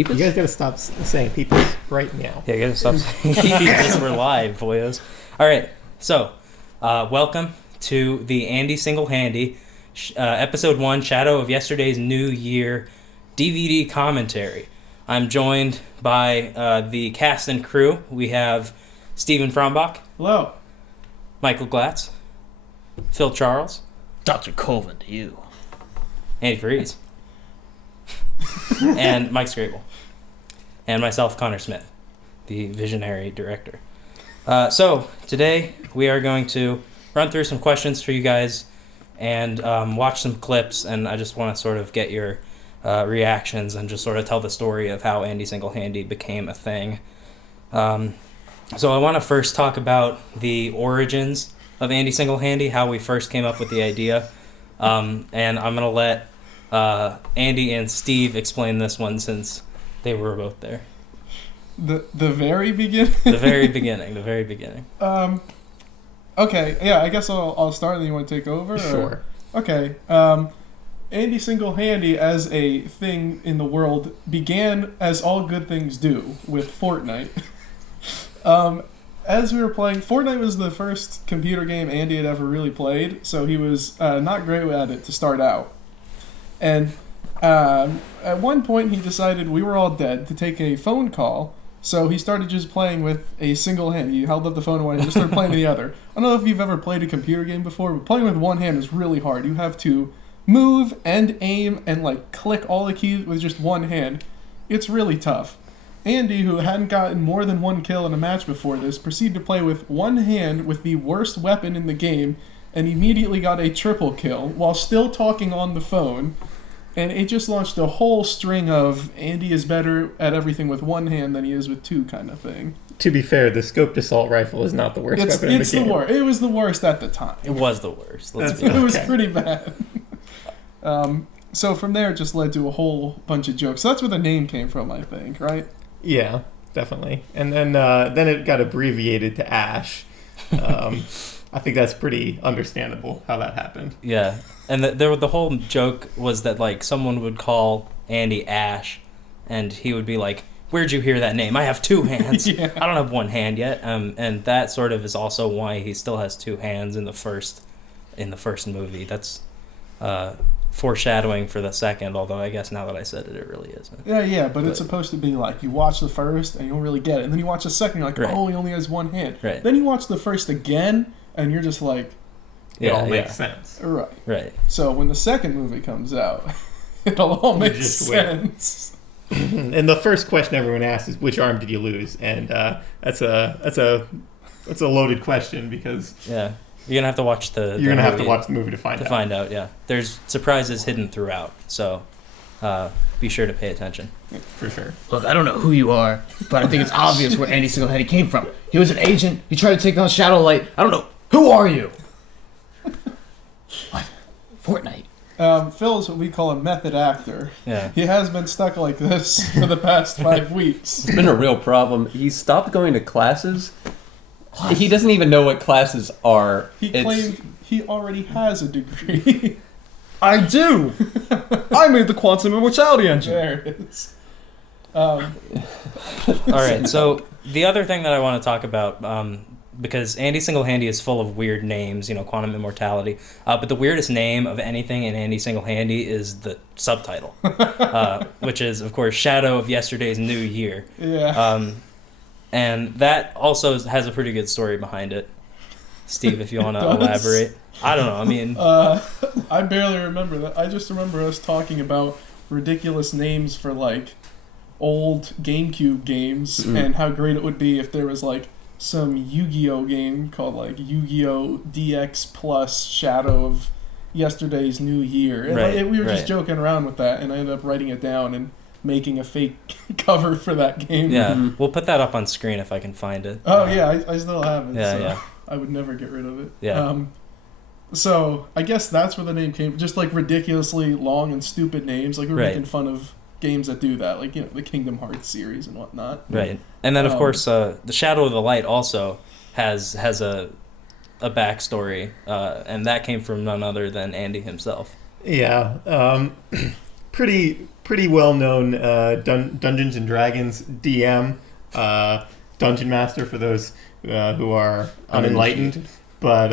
Peepus? You guys gotta stop saying Peepus right now. Yeah, you gotta stop saying Peepus. We're live, boyos. All right, so welcome to the Andy Single Handy, episode 1, Shadow of Yesterday's New Year DVD commentary. I'm joined by the cast and crew. We have Stephen Frombach. Hello. Michael Glatz. Phil Charles. Dr. Colvin to you. Andy Farese. And Mike Skrable. And myself, Connor Smith, the visionary director. So today we are going to run through some questions for you guys and watch some clips, and I just want to sort of get your reactions and just sort of tell the story of how Andy Single Handy became a thing. So I want to first talk about the origins of Andy Single Handy, how we first came up with the idea, and I'm going to let Andy and Steve explain this one since they were both there. The very beginning? The very beginning. Okay, yeah, I guess I'll start and then you want to take over? Sure. Okay, Andy Single Handy as a thing in the world began as all good things do with Fortnite. As we were playing, Fortnite was the first computer game Andy had ever really played, so he was not great at it to start out. And at one point he decided we were all dead to take a phone call, so he started just playing with a single hand. He held up the phone in one hand and just started playing with the other. I don't know if you've ever played a computer game before, but playing with one hand is really hard. You have to move and aim and like click all the keys with just one hand. It's really tough. Andy, who hadn't gotten more than one kill in a match before this, proceeded to play with one hand with the worst weapon in the game and immediately got a triple kill while still talking on the phone. And it just launched a whole string of Andy is better at everything with one hand than he is with two kind of thing. To be fair, the scoped assault rifle is not the worst weapon in the game. It was the worst at the time. It was the worst. It was pretty bad. So from there, it just led to a whole bunch of jokes. So that's where the name came from, I think, right? Yeah, definitely. And then it got abbreviated to Ash. I think that's pretty understandable how that happened. Yeah, and the whole joke was that like someone would call Andy Ash, and he would be like, "Where'd you hear that name? I have two hands. Yeah. I don't have one hand yet." And that sort of is also why he still has two hands in the first movie. That's foreshadowing for the second. Although I guess now that I said it, it really isn't. Yeah, but it's supposed to be like you watch the first and you don't really get it, and then you watch the second, you're like, right. Oh, he only has one hand. Right. Then you watch the first again, and you're just like, It all makes sense. Right. So when the second movie comes out, it'll all make sense. And the first question everyone asks is, which arm did you lose? And that's a loaded question because you're gonna have to watch the movie to find out. Yeah, there's surprises hidden throughout, so be sure to pay attention. For sure. Look, I don't know who you are, but I think it's obvious where Andy Single Handy came from. He was an agent. He tried to take down Shadow Light. I don't know. Who are you? What? Fortnite. Phil is what we call a method actor. Yeah. He has been stuck like this for the past 5 weeks. It's been a real problem. He stopped going to classes. He doesn't even know what classes are. He claimed he already has a degree. I do. I made the quantum immortality engine. There it is. All right, so the other thing that I want to talk about, because Andy Single Handy is full of weird names, quantum immortality, but the weirdest name of anything in Andy Single Handy is the subtitle, which is, of course, Shadow of Yesterday's New Year. Yeah. And that also has a pretty good story behind it. Steve, if you want to elaborate. I don't know, I mean... I barely remember that. I just remember us talking about ridiculous names for, like, old GameCube games and how great it would be if there was, like, some Yu-Gi-Oh game called, like, Yu-Gi-Oh! DX Plus Shadow of Yesterday's New Year. And we were just joking around with that, and I ended up writing it down and making a fake cover for that game. Yeah, we'll put that up on screen if I can find it. Oh, yeah, I still have it. Yeah. I would never get rid of it. Yeah. So I guess that's where the name came. Just like ridiculously long and stupid names. Like we're making fun of games that do that, like the Kingdom Hearts series and whatnot. Right, and then of course the Shadow of the Light also has a backstory, and that came from none other than Andy himself. Yeah. pretty well known Dungeons and Dragons DM, dungeon master for those who are unenlightened. But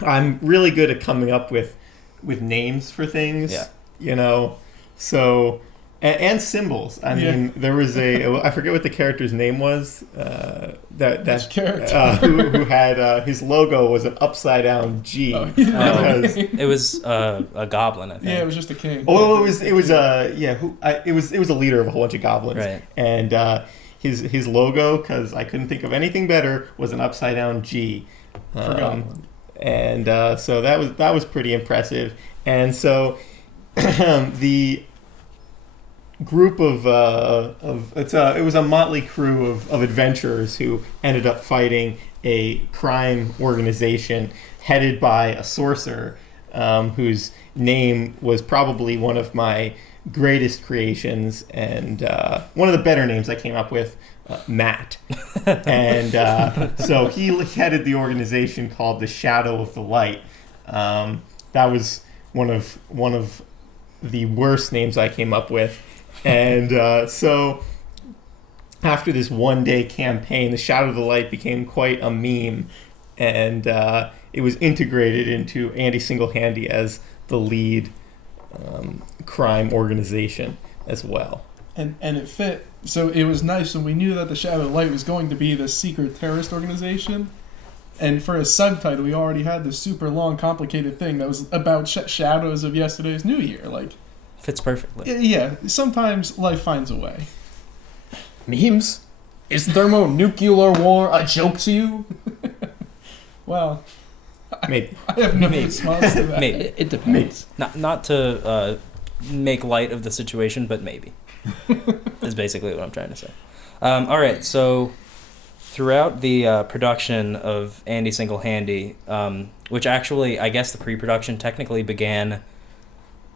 I'm really good at coming up with names for things. Yeah. You know, so. And symbols. I mean, there was I forget what the character's name was. That character? Who had his logo was an upside down G. It was a goblin, I think. Yeah, it was just a king. Oh, it was it was a leader of a whole bunch of goblins. Right. And his logo, because I couldn't think of anything better, was an upside down G. And so that was pretty impressive. And so the group of it was a motley crew of adventurers who ended up fighting a crime organization headed by a sorcerer whose name was probably one of my greatest creations and one of the better names I came up with, Matt. And so he headed the organization called the Shadow of the Light. That was one of the worst names I came up with. And so after this one-day campaign, the Shadow of the Light became quite a meme, and it was integrated into Andy Single-Handy as the lead crime organization as well. And it fit. So it was nice when we knew that the Shadow of the Light was going to be the secret terrorist organization. And for a subtitle, we already had this super long, complicated thing that was about shadows of yesterday's New Year. Like, Fits perfectly. yeah, sometimes life finds a way. Memes? Is thermonuclear war a joke to you? Well, Maybe. I have no response to that. Maybe. It depends. Not to make light of the situation, but maybe. Is basically what I'm trying to say. All right, so throughout the production of Andy Single-Handy, which actually, I guess the pre-production technically began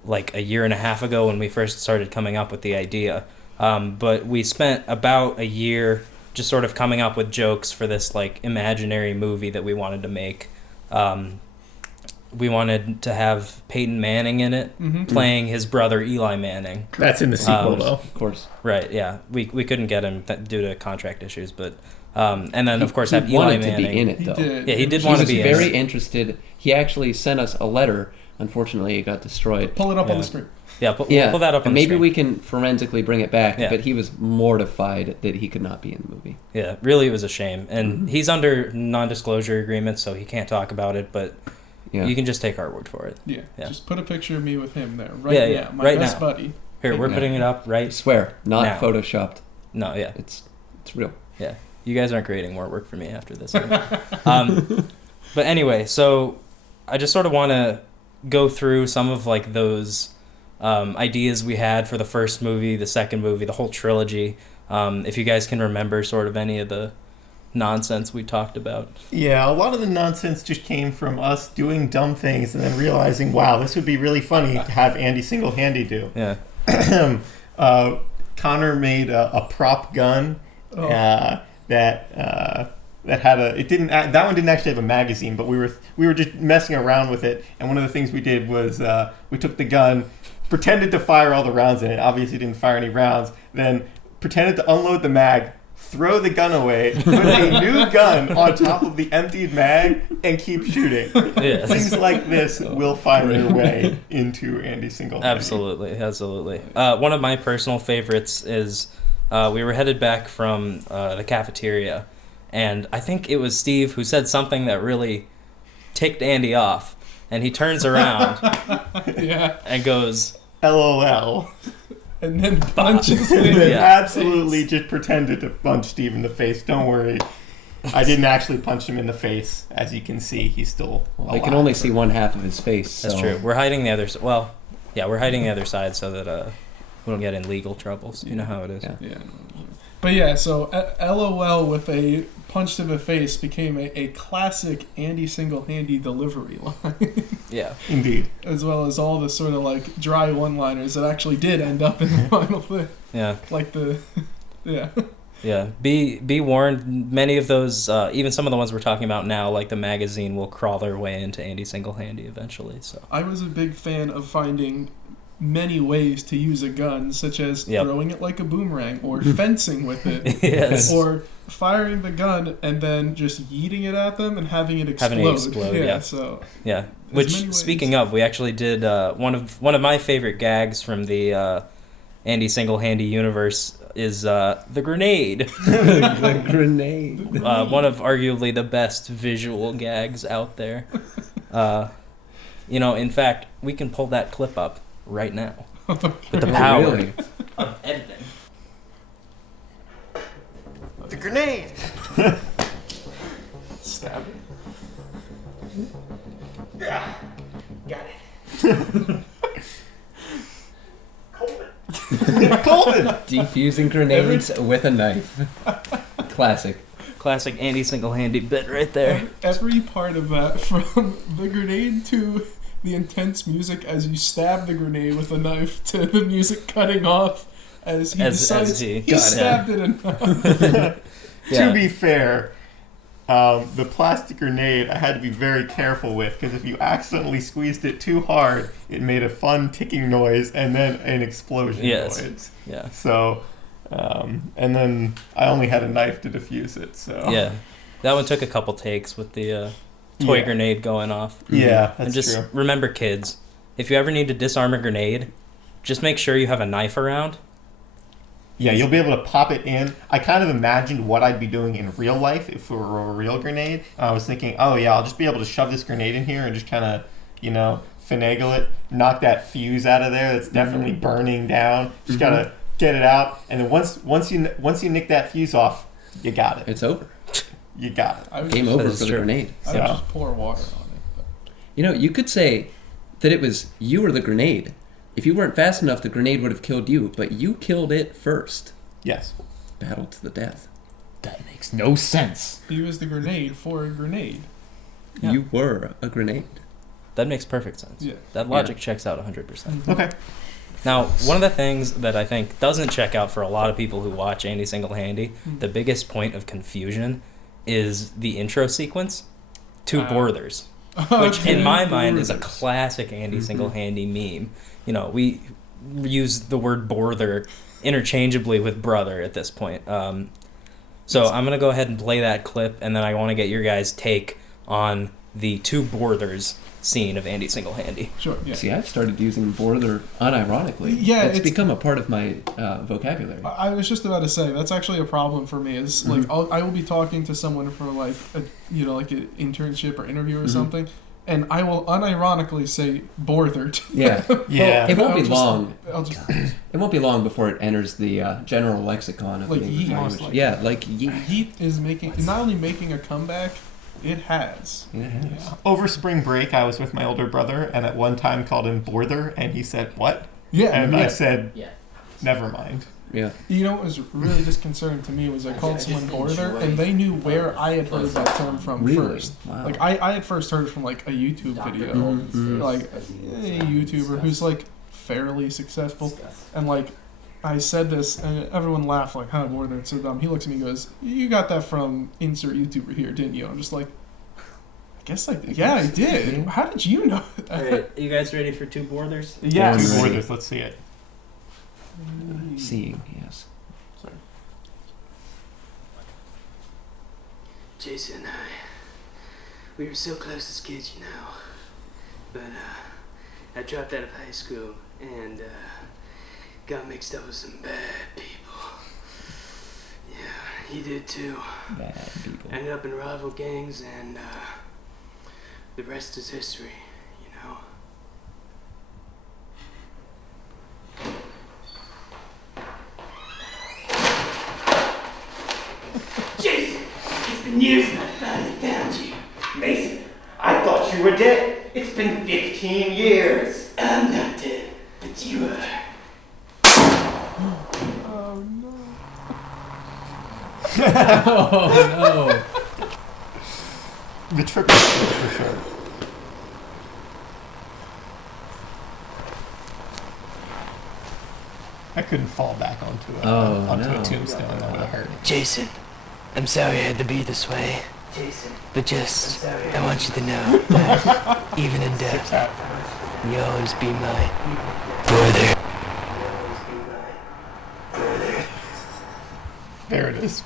like a year and a half ago when we first started coming up with the idea. But we spent about a year just sort of coming up with jokes for this like imaginary movie that we wanted to make. We wanted to have Peyton Manning in it, playing his brother Eli Manning. That's in the sequel, though. Of course. Right, yeah. We couldn't get him due to contract issues, but and then of course have he Eli wanted Manning. to be in it, though. He did. Yeah, he did He want to was be very in it. interested. He actually sent us a letter. Unfortunately, it got destroyed. Pull it up on Yeah. the screen. Yeah, we'll pull that up on and the maybe screen. we can forensically bring it back. Yeah. But he was mortified that he could not be in the movie. Yeah, really it was a shame. And he's under non-disclosure agreement, so he can't talk about it, but Yeah. you can just take our word for it. Yeah, Yeah. just put a picture of me with him there right Yeah, now. My right best now. buddy. Here, we're Yeah. putting it up I right swear, not Now. photoshopped. No, yeah. It's real. Yeah. You guys aren't creating more work for me after this. Right? But anyway, so I just sort of want to go through some of like those ideas we had for the first movie, the second movie, the whole trilogy. If you guys can remember sort of any of the nonsense we talked about. Yeah, a lot of the nonsense just came from us doing dumb things and then realizing, wow, this would be really funny to have Andy Single-Handy do. Yeah. Connor made a prop gun that had that one didn't actually have a magazine, but we were just messing around with it, and one of the things we did was we took the gun, pretended to fire all the rounds in it, obviously didn't fire any rounds, then pretended to unload the mag, throw the gun away, put a new gun on top of the emptied mag, and keep shooting. Yes. Things like this will find their way into Andy Single-Handy. Absolutely. One of my personal favorites is we were headed back from the cafeteria, and I think it was Steve who said something that really ticked Andy off, and he turns around Yeah, and goes, LOL. and then punches And me. then Yeah. absolutely just pretended to punch Steve in the face. Don't worry. I didn't actually punch him in the face. As you can see, he's still alive. I can only see one half of his face. that's so. true. We're hiding the other side. Well, yeah, we're hiding the other side so that we don't get in legal troubles. You know how it is. Yeah. Yeah. But yeah, so LOL with a punch to the face became a classic Andy Single-Handy delivery line, Yeah. Indeed. as well as all the sort of like dry one-liners that actually did end up in the final thing. Yeah. Like yeah. Yeah. Be warned, many of those, even some of the ones we're talking about now, like the magazine, will crawl their way into Andy Single-Handy eventually. So I was a big fan of finding many ways to use a gun, such as Yep. throwing it like a boomerang, or fencing with it, Yes. or firing the gun and then just yeeting it at them and having it explode. Having it explode, yeah. So Yeah. many Which, ways. speaking of, we actually did one of my favorite gags from the Andy Single-Handy universe is the grenade. The grenade. One of arguably the best visual gags out there. In fact, we can pull that clip up right now with the Oh, power really? of editing. The grenade. stab it. Colvin. Defusing grenades with a knife. Classic. Classic Andy Single-Handy bit right there. Every part of that, from the grenade to the intense music as you stab the grenade with a knife to the music cutting off as he decides he he got it. stabbed it enough. To be fair, the plastic grenade I had to be very careful with because if you accidentally squeezed it too hard, it made a fun ticking noise and then an explosion Yes. noise. Yeah. So, and then I only had a knife to defuse it. So Yeah. That one took a couple takes with the toy Yeah. grenade going off. Yeah, that's And just true. remember, kids, if you ever need to disarm a grenade, just make sure you have a knife around. Yeah, you'll be able to pop it in. I kind of imagined what I'd be doing in real life if it were a real grenade. I was thinking, oh yeah, I'll just be able to shove this grenade in here and just kind of, finagle it, knock that fuse out of there that's definitely burning down. Just gotta get it out, and then once you nick that fuse off, you got it. It's over. You got it. I would Game just, over is for the true. grenade. I would So- just pour water on it. But. You could say that it was you or the grenade. If you weren't fast enough, the grenade would have killed you, but you killed it first. Yes. Battle to the death. That makes no sense. He was the grenade for a grenade. Yeah. You were a grenade. That makes perfect sense. Yeah. That logic checks out 100%. Okay. Now, one of the things that I think doesn't check out for a lot of people who watch Andy Single-Handy, the biggest point of confusion is the intro sequence, Two Borthers, which in my mind is a classic Andy Single-Handy meme. We use the word borther interchangeably with brother at this point. So I'm going to go ahead and play that clip, and then I want to get your guys' take on the Two Borthers scene of Andy Single-Handy. Sure, yeah. See, I've started using border unironically. Yeah, it's it's- become a part of my vocabulary. I was just about to say that's actually a problem for me. Is like I will be talking to someone for like an internship or interview or something, and I will unironically say borthered. Yeah. Yeah. It won't be I'll just- long. I'll just It won't be long before it enters the general lexicon of Like the English yeet. language. Yeah, like yeet. Heat is not only making a comeback, it has. Yeah, it has. Over spring break, I was with my older brother, and at one time called him Borther, and he said, "What?" Yeah, And yeah. I said, "Never mind." Yeah. You know what was really disconcerting to me was I called someone border, and they knew where I had heard that term from Really? first. Wow. Like I had first heard it from like a YouTube video, like a YouTuber who's like fairly successful, and like I said this, and everyone laughed like, "Huh, border, it's so dumb." He looks at me and goes, "You got that from insert YouTuber here, didn't you?" I'm just like, "I guess I did." Yeah, I did. How did you know that? Alright, you guys ready for Two Borthers? Two Yes. Border. Borthers, let's see it. Seeing, yes. Jason and we were so close as kids, but I dropped out of high school and got mixed up with some bad people. Yeah, he did too. Bad people. Ended up in rival gangs, and the rest is history, Jason, it's been years and I finally found you. Mason, I thought you were dead. It's been 15 years. I'm not dead, but you are. Oh no. Oh The triple shit for sure. I couldn't fall back onto no. a tombstone. That would have hurt. Jason, I'm sorry I had to be this way. Jason, But just, I want you to know that even in death, you'll always be mine. There it is.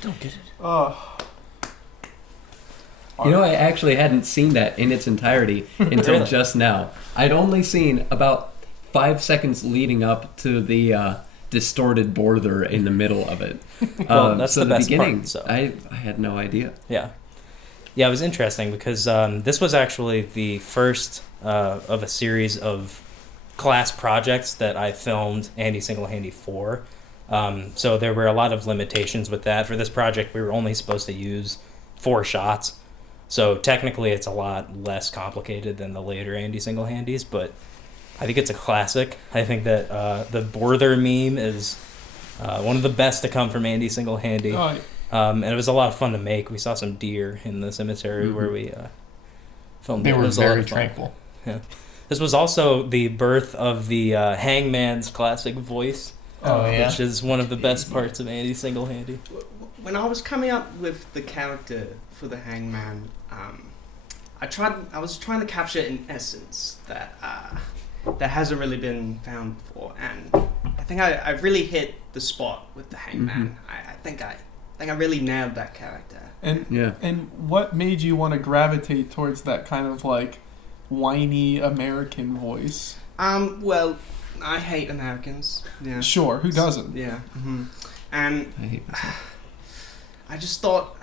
Don't get it. Oh, You know, I actually hadn't seen that in its entirety until Really? just now. I'd only seen about 5 seconds leading up to the distorted border in the middle of it. Well, that's so the best beginning, part, so. I had no idea. Yeah. Yeah, it was interesting because this was actually the first of a series of class projects that I filmed Andy Single-Handy for. So there were a lot of limitations with that. For this project, we were only supposed to use 4 shots. So technically, it's a lot less complicated than the later Andy Single-Handies, but I think it's a classic. I think that the Borther meme is one of the best to come from Andy Single-Handy. oh, And it was a lot of fun to make. We saw some deer in the cemetery where we filmed. They it. It were was a lot very of fun. tranquil. This was also the birth of the Hangman's classic voice, Oh, yeah. which is one of the best parts of Andy Single-Handy. When I was coming up with the character for the Hangman, I was trying to capture an essence that hasn't really been found before, and I think I really hit the spot with the Hangman. I think I really nailed that character. and Yeah. and what made you want to gravitate towards that kind of like whiny American voice? Well, I hate Americans. Yeah. Sure, who doesn't? Yeah. And I hate myself. I just thought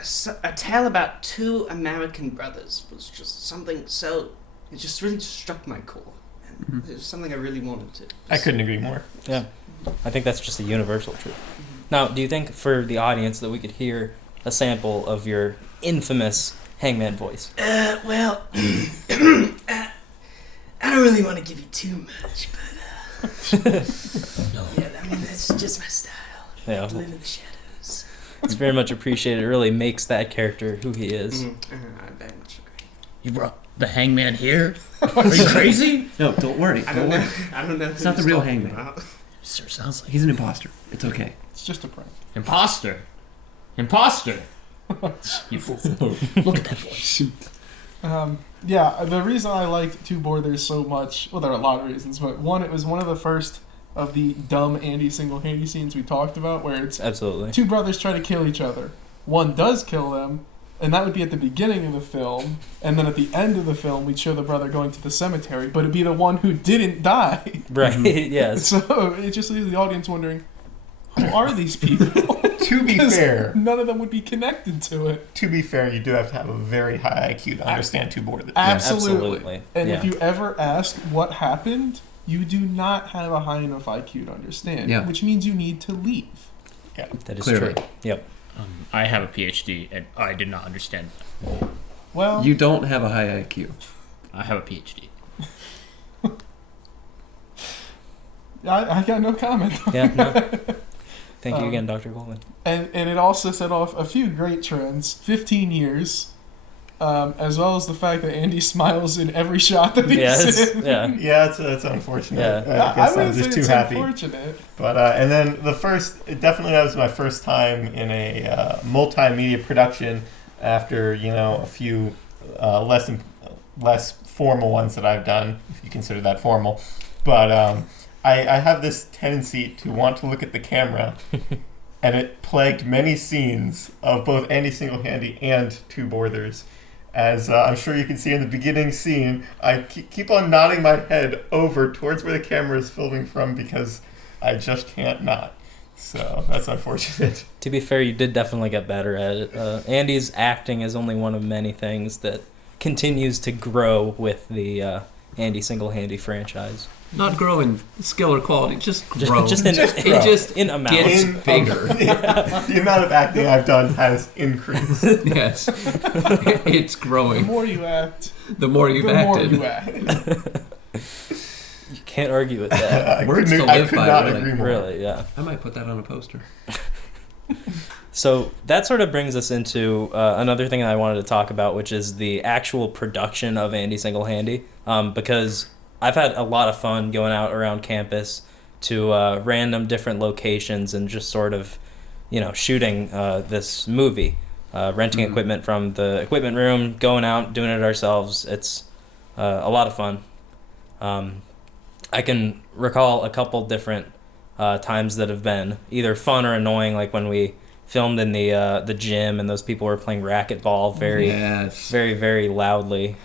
a tale about 2 American brothers was just something so. It just really struck my core. And it was something I really wanted to. I couldn't agree more. Yeah, I think that's just a universal truth. Now, do you think for the audience that we could hear a sample of your infamous Hangman voice? Well, I don't really want to give you too much, but yeah, I mean that's just my style. Yeah, To live in the shadows. it's very much appreciated. It really makes that character who he is. I very much agree. You brought the Hangman here? Are you crazy? No, don't worry. I Don't don't know. worry. I don't know. It's not the real Hangman. Sir, sounds like He's an imposter. It's okay. It's just a prank. imposter. Imposter. You fool. Look at that voice. Yeah, the reason I liked Two Borthers so much, well, there are a lot of reasons, but one, it was one of the first of the dumb Andy Single-Handy scenes we talked about, where it's Absolutely. 2 brothers try to kill each other. One does kill them, and that would be at the beginning of the film, and then at the end of the film, we'd show the brother going to the cemetery, but it'd be the one who didn't die. Right. Yes. So it just leaves the audience wondering, who are these people? To be 'Cause fair, none of them would be connected to it. you do have to have a very high IQ to understand 2 Borthers. Absolutely. Absolutely. And Yeah. if you ever ask what happened, you do not have a high enough IQ to understand, Yeah. which means you need to leave. That is Clearly. true. Yep. I have a PhD, and I did not understand that. Well, You don't have a high IQ. I have a PhD. I got no comment. Yeah. No. Thank you again, Dr. Coleman. And it also set off a few great trends. 15 years, as well as the fact that Andy smiles in every shot that he's Yes. in. Yeah. Yeah, that's unfortunate. Yeah. I guess I wouldn't was say just too it's happy. unfortunate. But and then that was my first time in a multimedia production after a few less formal ones that I've done, if you consider that formal. But I have this tendency to want to look at the camera, and it plagued many scenes of both Andy Single-Handy and Two Borthers. As I'm sure you can see in the beginning scene, I keep on nodding my head over towards where the camera is filming from because I just can't not. So that's unfortunate. To be fair, you did definitely get better at it. Andy's acting is only one of many things that continues to grow with the Andy Single-Handy franchise. Not grow in skill or quality, just grow. Just in grow. just in amount. Gets bigger. The amount of acting I've done has increased. Yes. It's The growing. more you act, The more you've the more acted. you act. You can't argue with that. Words to I live could by, not really. agree more. Really, yeah. I might put that on a poster. So that sort of brings us into another thing that I wanted to talk about, which is the actual production of Andy Single-Handy. Because I've had a lot of fun going out around campus to random different locations and just sort of, shooting this movie, renting equipment from the equipment room, going out, doing it ourselves. It's a lot of fun. I can recall a couple different times that have been either fun or annoying, like when we filmed in the gym and those people were playing racquetball very, very loudly.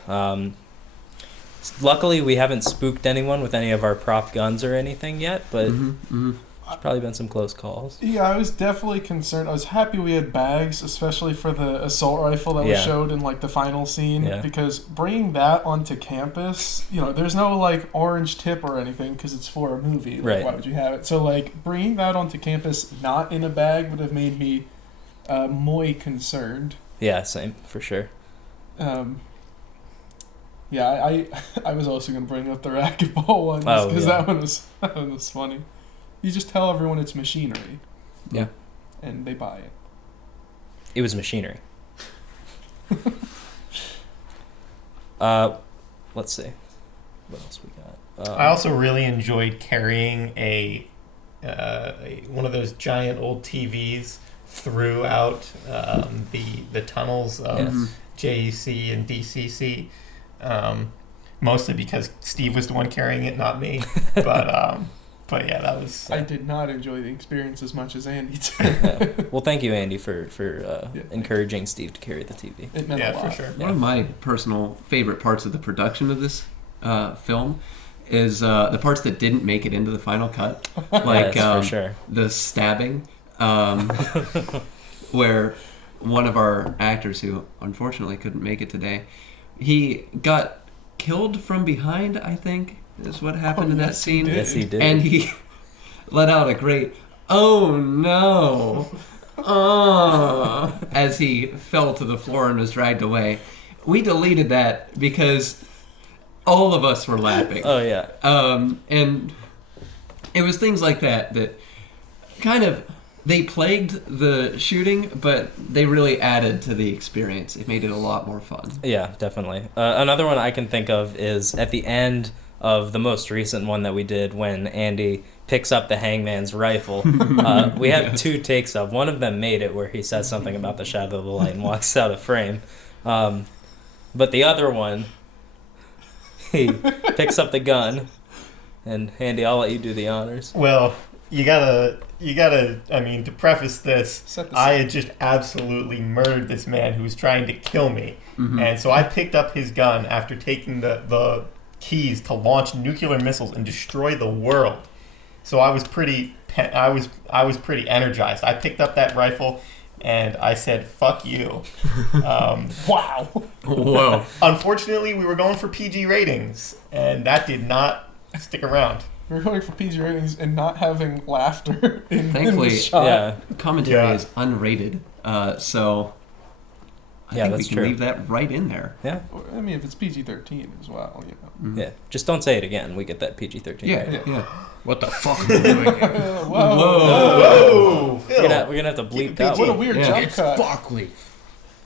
Luckily, we haven't spooked anyone with any of our prop guns or anything yet, but there's probably been some close calls. Yeah, I was definitely concerned. I was happy we had bags, especially for the assault rifle that was showed in like the final scene, because bringing that onto campus, there's no like orange tip or anything because it's for a movie. Like, Right. Why would you have it? So like bringing that onto campus not in a bag would have made me more concerned. Yeah, same, for sure. Yeah, I was also gonna bring up the racquetball one because that one was funny. You just tell everyone it's machinery. Yeah. And they buy it. It was machinery. Let's see. What else we got? I also really enjoyed carrying one of those giant old TVs throughout the tunnels of JEC and DCC. Mostly because Steve was the one carrying it, not me. But yeah, that was. I did not enjoy the experience as much as Andy did. Well, thank you, Andy, for encouraging Steve to carry the TV. It meant a lot. For sure. One of my personal favorite parts of the production of this film is the parts that didn't make it into the final cut, like Yes, for sure. the stabbing, where one of our actors who unfortunately couldn't make it today, he got killed from behind, I think, is what happened in that scene. Yes, he did. And he let out a great, "Oh no!" As he fell to the floor and was dragged away. We deleted that because all of us were laughing. Oh, yeah. And it was things like that kind of, they plagued the shooting, but they really added to the experience. It made it a lot more fun. Yeah, definitely. Another one I can think of is at the end of the most recent one that we did when Andy picks up the hangman's rifle. We have two takes of. One of them made it where he says something about the shadow of the light and walks out of frame. But the other one, he picks up the gun. And Andy, I'll let you do the honors. Well, you gotta, I mean, to preface this, I had just absolutely murdered this man who was trying to kill me. Mm-hmm. And so I picked up his gun after taking the keys to launch nuclear missiles and destroy the world. So I was pretty energized. I picked up that rifle and I said, "Fuck you." Wow. Whoa. Unfortunately, we were going for PG ratings, and that did not stick around. We're going for PG ratings and not having laughter in Thankfully, the shot. Yeah. Commentary is unrated, so I think we that's can true. leave that right in there. Yeah. I mean, if it's PG-13 as well, Yeah. Just don't say it again. We get that PG-13. Yeah. What the fuck are we doing here? Whoa. Whoa, Phil. We're gonna have to bleep that What a one. weird Yeah. jump It's cut. Barkley.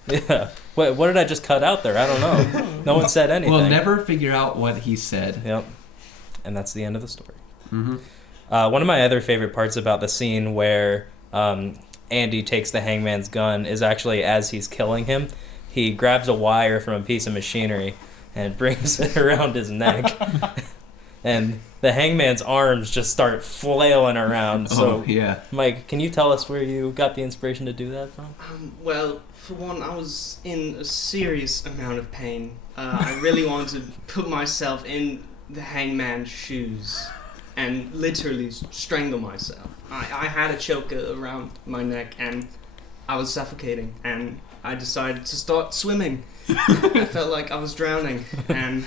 Yeah. What did I just cut out there? I don't know. No one said anything. We'll never figure out what he said. Yep. And that's the end of the story. Mm-hmm. One of my other favorite parts about the scene where Andy takes the hangman's gun is actually as he's killing him, he grabs a wire from a piece of machinery and brings it around his neck. And the hangman's arms just start flailing around. So, yeah. Mike, can you tell us where you got the inspiration to do that from? Well, for one, I was in a serious amount of pain. I really wanted to put myself in the hangman's shoes and literally strangle myself. I had a choker around my neck and I was suffocating, and I decided to start swimming. I felt like I was drowning, and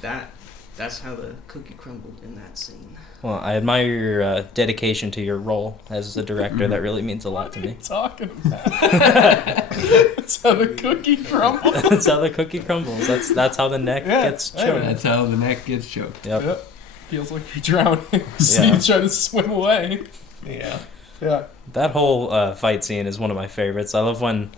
that's how the cookie crumbled in that scene. Well, I admire your dedication to your role as a director. That really means a lot to me. Talking about? That's how the cookie crumbles. That's how the cookie crumbles. That's how the neck gets choked. That's how the neck gets choked. Yep. Feels like you're drowning. So you try to swim away. Yeah. Yeah. That whole fight scene is one of my favorites. I love when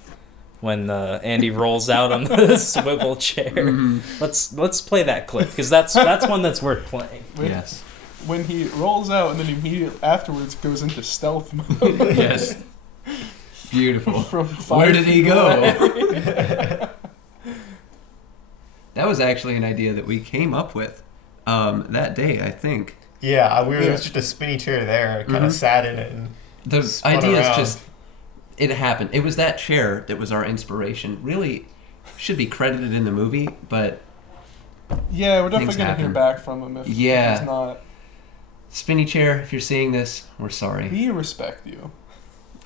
when Andy rolls out on the swivel chair. Mm-hmm. Let's play that clip because that's one that's worth playing. Yes. When he rolls out and then immediately afterwards goes into stealth mode. Yes. Beautiful. From 5 Where did he feet go? away. That was actually an idea that we came up with that day, I think. Yeah, we were just a spinny chair there, kind of sat in it. And The spun idea is around. just, it happened. It was that chair that was our inspiration. Really should be credited in the movie, but Yeah, we're definitely Things going to hear happen. back from him if he's not. spinny chair, if you're seeing this, we're sorry. We respect you.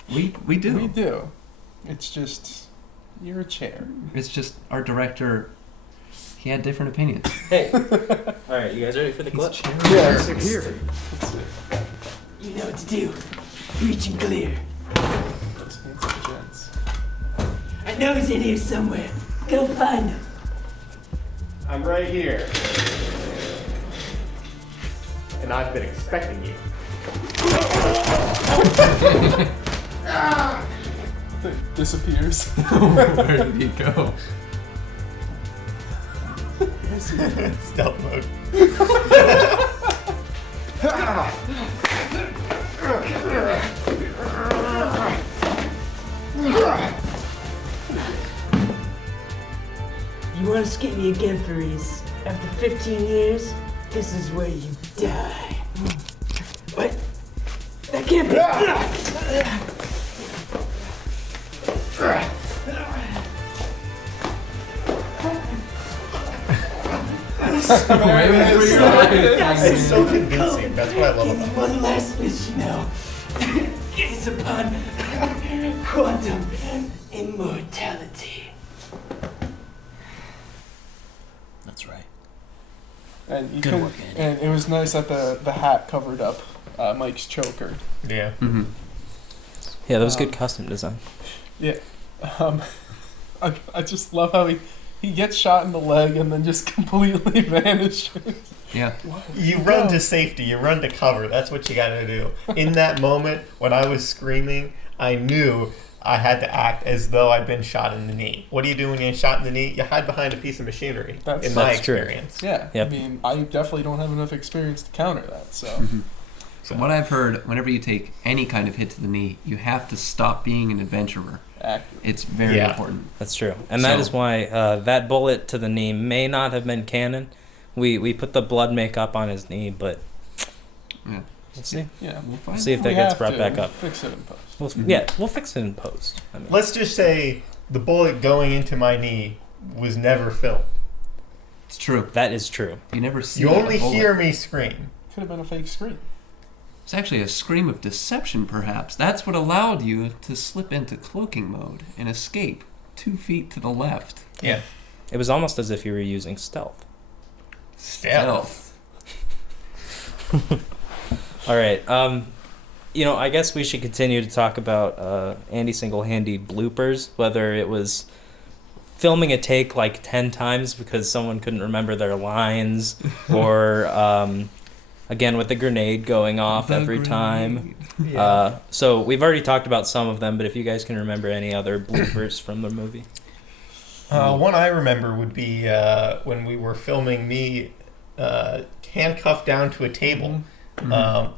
We do. We do. It's just, you're a chair. It's just our director, he had different opinions. Hey, all right, you guys ready for the clip? Yeah, here. You know what to do. Reach and clear. I know he's in here somewhere. Go find him. I'm right here. And I've been expecting you. Disappears. Where did he go? Stealth mode. You want to skip me again, Farese? After 15 years, this is where you die. What? That can't be. It's so convincing. That's what I love about it. One last wish, you know. It's upon quantum immortality. That's right. And you Good couldn't- work, Andy. And it was nice that the hat covered up Mike's choker. Yeah. Mm-hmm. Yeah, that was good costume design. Yeah. I just love how he gets shot in the leg and then just completely vanishes. Yeah. You run to safety. You run to cover. That's what you gotta do. In that moment, when I was screaming, I knew I had to act as though I'd been shot in the knee. What do you do when you get shot in the knee? You hide behind a piece of machinery. That's- in my That's true. experience. Yeah. Yep. I mean, I definitely don't have enough experience to counter that. So So what I've heard, whenever you take any kind of hit to the knee, you have to stop being an adventurer. accurate. It's very Yeah. important. That's true, and that So- is why that bullet to the knee may not have been canon. We put the blood makeup on his knee, but Yeah. let's see. Yeah. We'll find See if out. that We gets have brought to back up. Fix it in post. We'll fix it in post. I mean, Let's just say the bullet going into my knee was never filmed. It's true. that is true. You never see You a only bullet. hear me scream. Could have been a fake screen. It's actually a scream of deception, perhaps. That's what allowed you to slip into cloaking mode and escape 2 feet to the left. Yeah. It was almost as if you were using stealth. Stealth. All right. I guess we should continue to talk about Andy Single-Handy bloopers, whether it was filming a take like 10 times because someone couldn't remember their lines, or again with the grenade going off The every grenade. time. Yeah. So we've already talked about some of them, but if you guys can remember any other bloopers from the movie. One I remember would be when we were filming me handcuffed down to a table.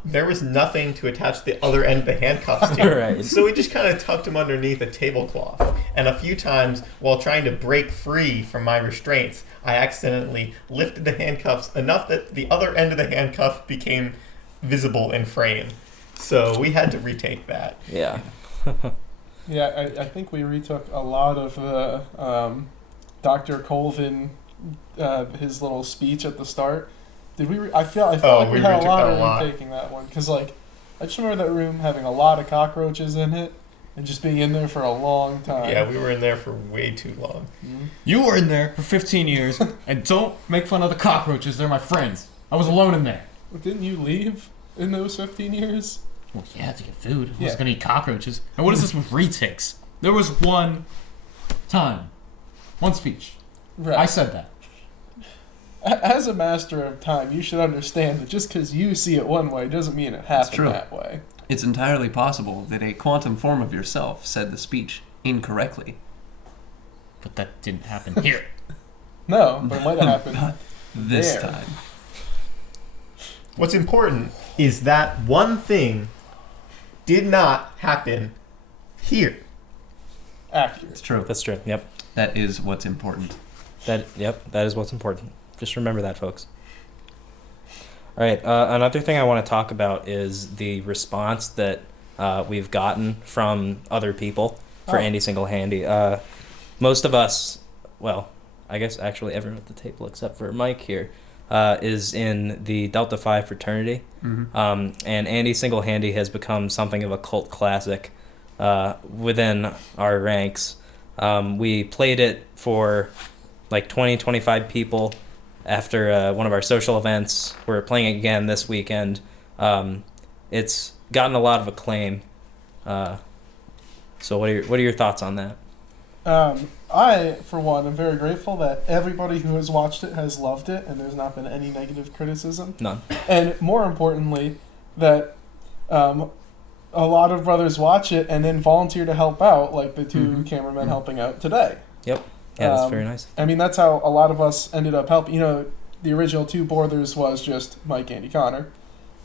There was nothing to attach the other end of the handcuffs to. Right. So we just kind of tucked him underneath a tablecloth. And a few times, while trying to break free from my restraints, I accidentally lifted the handcuffs enough that the other end of the handcuff became visible in frame. So we had to retake that. Yeah. Yeah, I think we retook a lot of the Dr. Colvin, his little speech at the start. Did we? I feel like we we had a retook lot that of a lot. retaking that one because I just remember that room having a lot of cockroaches in it and just being in there for a long time. Yeah, we were in there for way too long. You were in there for 15 years, and don't make fun of the cockroaches. They're my friends. I was alone in there. Didn't you leave in those 15 years? Well, yeah, to get food. I Yeah. was gonna eat cockroaches. And what is this with retakes? There was one time, one speech. Right. I said that. As a master of time, you should understand that just because you see it one way doesn't mean it happened true. that way. It's entirely possible that a quantum form of yourself said the speech incorrectly. But that didn't happen here. No, but it might have happened. This There. time. What's important is that one thing did not happen here. Accurate. It's true. That's true. Yep. That is what's important. That is what's important. Just remember that, folks. All right. Another thing I want to talk about is the response that we've gotten from other people for Andy Single-Handy. Most of us, well, I guess actually everyone at the table except for Mike here, is in the Delta Phi fraternity. Mm-hmm. And Andy Single-Handy has become something of a cult classic within our ranks. We played it for like 20, 25 people after one of our social events. We're playing it again this weekend. It's gotten a lot of acclaim. So what are your thoughts on that? I, for one, am very grateful that everybody who has watched it has loved it, and there's not been any negative criticism. None. And more importantly, that a lot of brothers watch it and then volunteer to help out, like the two cameramen helping out today. Yep. Yeah, that's very nice. I mean, that's how a lot of us ended up helping. You know, the original Two Brothers was just Mike, Andy, Connor.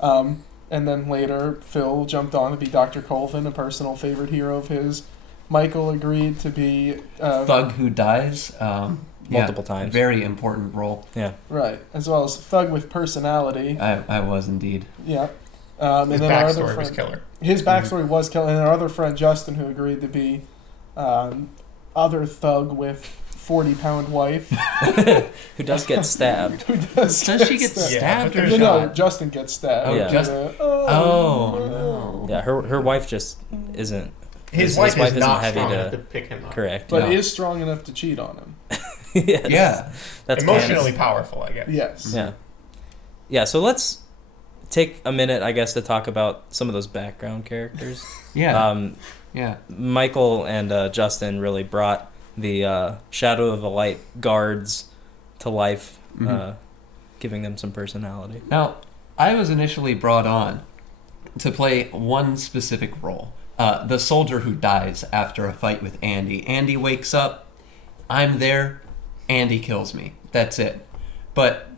And then later, Phil jumped on to be Dr. Colvin, a personal favorite hero of his. Michael agreed to be... Thug who dies. Multiple times. Very important role. Yeah. Right. As well as Thug with personality. I was indeed. Yeah. His and then our other backstory was friend, killer. his backstory was killer. And our other friend, Justin, who agreed to be other Thug with 40-pound wife. Who does get stabbed. Who does She get stabbed. stabbed Yeah, or but No, shot? Justin gets stabbed. Oh, Yeah. Justin. Oh, no. Yeah, her wife just isn't. His wife is isn't not heavy strong enough to to pick him up. correct. But Yeah. is strong enough to cheat on him. Yes. Yeah. That's Emotionally Candace. powerful, I guess. Yes. Yeah. Yeah, so let's take a minute, I guess, to talk about some of those background characters. Yeah. Yeah. Michael and Justin really brought the Shadow of the Light guards to life, giving them some personality. Now, I was initially brought on to play one specific role. The soldier who dies after a fight with Andy. Andy wakes up, I'm there, Andy kills me. That's it. But,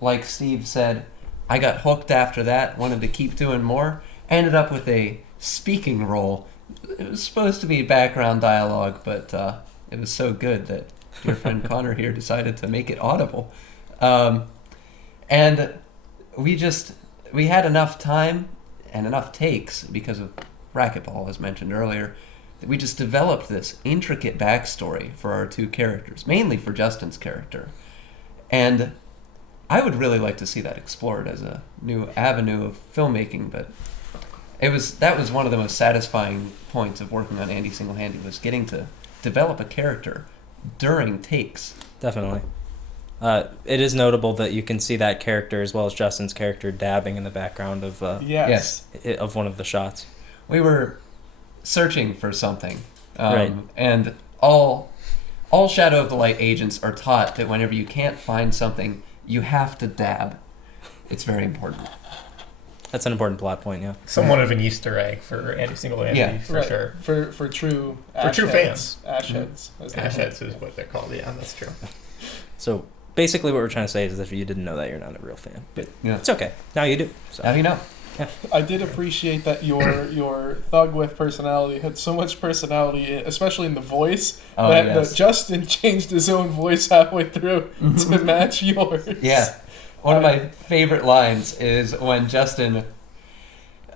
like Steve said, I got hooked after that, wanted to keep doing more, ended up with a speaking role. It was supposed to be background dialogue, but it was so good that dear friend Connor here decided to make it audible. And we had enough time and enough takes because of racquetball, as mentioned earlier, that we just developed this intricate backstory for our two characters, mainly for Justin's character. And I would really like to see that explored as a new avenue of filmmaking, but that was one of the most satisfying points of working on Andy Single-Handy, was getting to develop a character during takes. Definitely. It is notable that you can see that character as well as Justin's character dabbing in the background of Yes. of one of the shots. We were searching for something, Right. and all Shadow of the Light agents are taught that whenever you can't find something, you have to dab. It's very important. That's an important plot point, yeah. Somewhat of an Easter egg for Andy Single-Handy, Yeah. for Right. sure. For true true fans. Ash heads. as they call Assets is what they're called. Yeah, that's true. So basically what we're trying to say is if you didn't know that, you're not a real fan. But Yeah. it's okay. Now you do. So. Now you know. I did appreciate that your Thug with personality had so much personality, especially in the voice, Oh, that yes. Justin changed his own voice halfway through to match yours. Yeah. One of my favorite lines is when Justin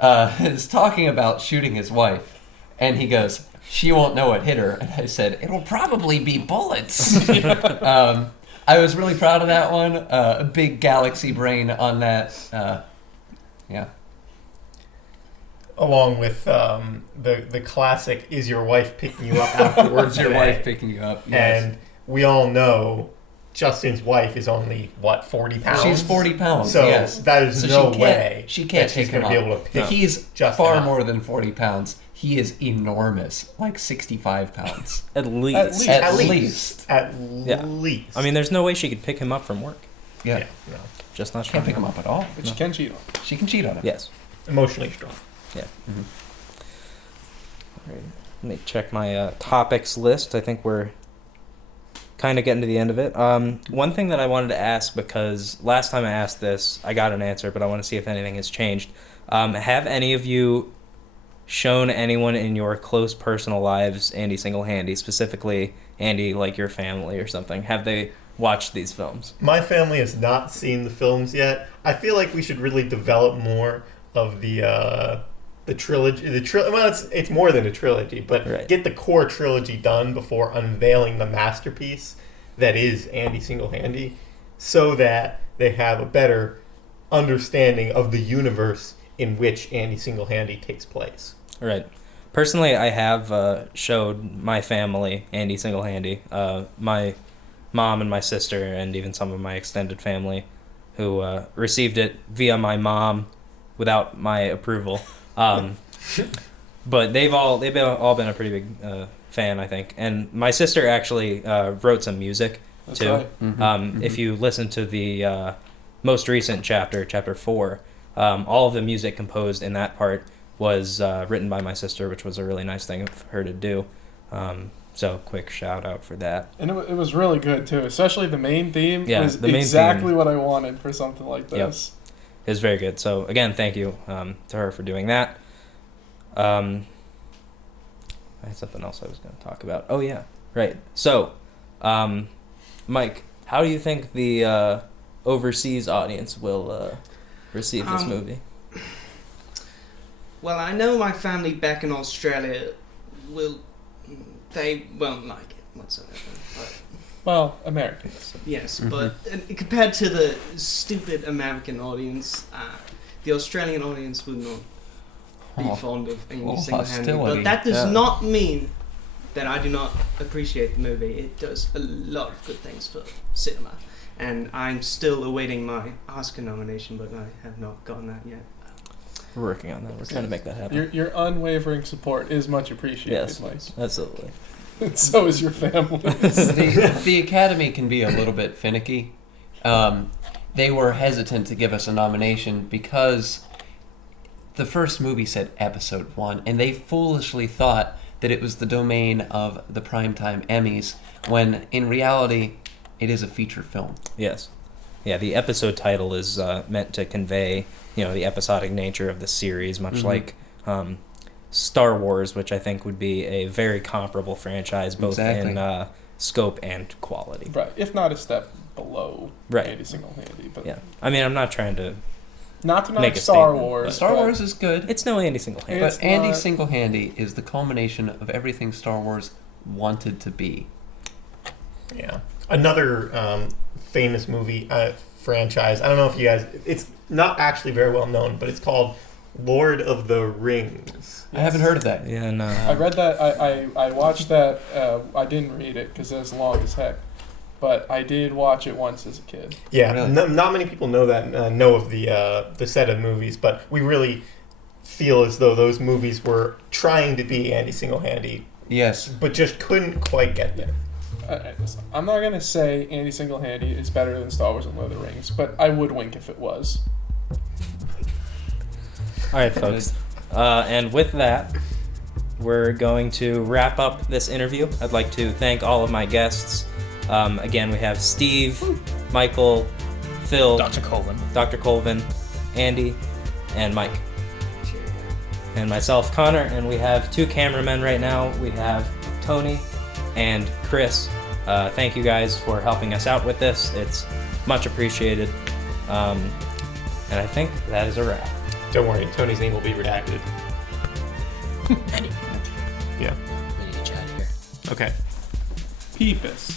is talking about shooting his wife, and he goes, "She won't know what hit her." And I said, "It'll probably be bullets." I was really proud of that one. A big galaxy brain on that. Yeah. Along with the classic "Is your wife picking you up afterwards?" Is your today? wife picking you up? Yes. And we all know Justin's wife is only 40 pounds. She's 40 pounds. So yes. that is So no she can't- way she can't that she's take him going to be up. able to pick. He's Justin far up. more than 40 pounds. He is enormous, like 65 pounds. At least. At At least. least. At Yeah. least. I mean, there's no way she could pick him up from work. Yeah. yeah, no. Just not Can't strong pick him enough. up at all. But you can cheat on. She can cheat on him. Yes. Emotionally strong. Yeah. All right. Let me check my topics list. I think we're kind of getting to the end of it. One thing that I wanted to ask, because last time I asked this, I got an answer, but I want to see if anything has changed. Have any of you shown anyone in your close personal lives Andy Single-Handy, specifically Andy, like your family or something? Have they watched these films? My family has not seen the films yet. I feel like we should really develop more of the trilogy. Well, it's more than a trilogy, but Right. get the core trilogy done before unveiling the masterpiece that is Andy Single-Handy, so that they have a better understanding of the universe in which Andy Single-Handy takes place. Right. Personally, I have showed my family Andy Single-Handy. My mom and my sister, and even some of my extended family, who received it via my mom without my approval. But they've all been a pretty big fan, I think. And my sister actually wrote some music That's too. right. If you listen to the most recent chapter 4, all of the music composed in that part was written by my sister, which was a really nice thing of her to do. So quick shout out for that. And it was really good too, especially the main theme Yeah, was the main exactly theme. what I wanted for something like this. It was very good. So again, thank you to her for doing that. I had something else I was going to talk about. Oh yeah, right. So, Mike, how do you think the overseas audience will receive this movie? Well, I know my family back in Australia they won't like it whatsoever. But, Well, Americans. yes, but compared to the stupid American audience, the Australian audience would not be fond of Andy Single-Handy. hostility. But that does not mean that I do not appreciate the movie. It does a lot of good things for cinema. And I'm still awaiting my Oscar nomination, but I have not gotten that yet. We're working on that. We're trying to make that happen. Your unwavering support is much appreciated, Yes, Mike. absolutely. And so is your family. The Academy can be a little bit finicky. They were hesitant to give us a nomination because the first movie said Episode 1, and they foolishly thought that it was the domain of the Primetime Emmys, when in reality, it is a feature film. Yes. Yeah, the episode title is meant to convey, the episodic nature of the series, much like Star Wars, which I think would be a very comparable franchise, both Exactly. in scope and quality. Right, if not a step below Right. Andy Single-Handy. But Yeah. I mean, I'm not trying to... not to knock Make a Star statement, Wars. Star but Wars is good, It's no Andy Single-Handy. It's but Andy not- Single-Handy is the culmination of everything Star Wars wanted to be. Yeah. Another famous movie franchise. I don't know if you guys... It's not actually very well known, but it's called Lord of the Rings. I haven't heard of that. Yeah, no. I read that. I watched that. I didn't read it because it was long as heck. But I did watch it once as a kid. Yeah, Really? not many people know that know of the set of movies, but we really feel as though those movies were trying to be Andy Single-Handy, Yes. but just couldn't quite get there. Listen, I'm not gonna say Andy Single-Handy is better than Star Wars and Lord of the Rings, but I would wink if it was. All right, folks. And with that, we're going to wrap up this interview. I'd like to thank all of my guests. Again, we have Steve, Michael, Phil, Dr. Colvin, Andy, and Mike. And myself, Connor, and we have 2 cameramen right now. We have Tony and Chris. Thank you guys for helping us out with this. It's much appreciated. And I think that is a wrap. Don't worry, Tony's name will be redacted. Yeah. We need to chat here. Okay. Peepus.